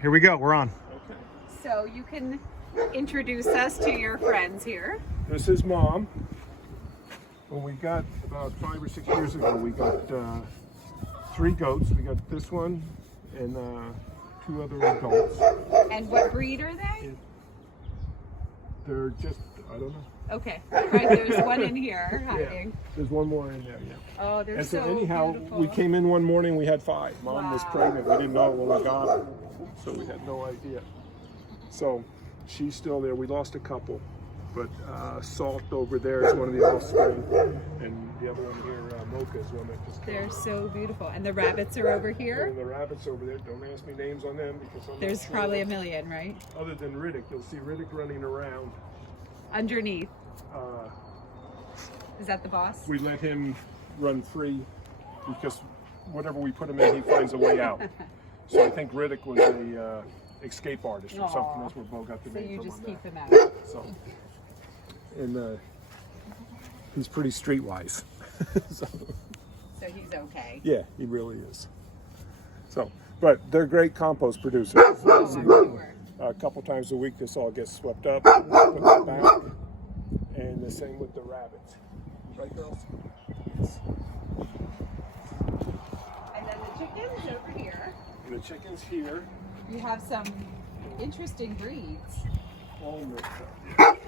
Here we go, we're on. Okay. So you can introduce us to your friends here. This is Mom. When we got about 5 or 6 years ago, we got 3 goats. We got this one and 2 other adults. And what breed are they? They're just, I don't know. Okay, right, there's one in here hiding. Yeah, there's one more in there, yeah. Oh, they're And so so anyhow, beautiful. we came in one morning, we had 5. Mom was Wow. pregnant. We didn't know it when we got her. So we had no idea. So she's still there. We lost a couple. But Salt over there is one of the offspring. And the other one here, Mocha, is one that just came. They're so beautiful. And the rabbits are over here. And the rabbits over there. Don't ask me names on them because I'm There's not sure. probably a million, right? Other than Riddick, you'll see Riddick running around. Underneath. Is that the boss? We let him run free because whatever we put him in, he finds a way out. So I think Riddick was a escape artist or something. Aw. That's where Bo got the So name you from just on keep that. them out. So, and he's pretty streetwise. So, So he's okay. yeah, he really is. So, but they're great compost producers. Oh, I'm sure. A couple times a week, this all gets swept up, put it back, and the same with the rabbits. Right, girls? And then the chickens over here. The chickens here, You have some interesting breeds. all mixed up.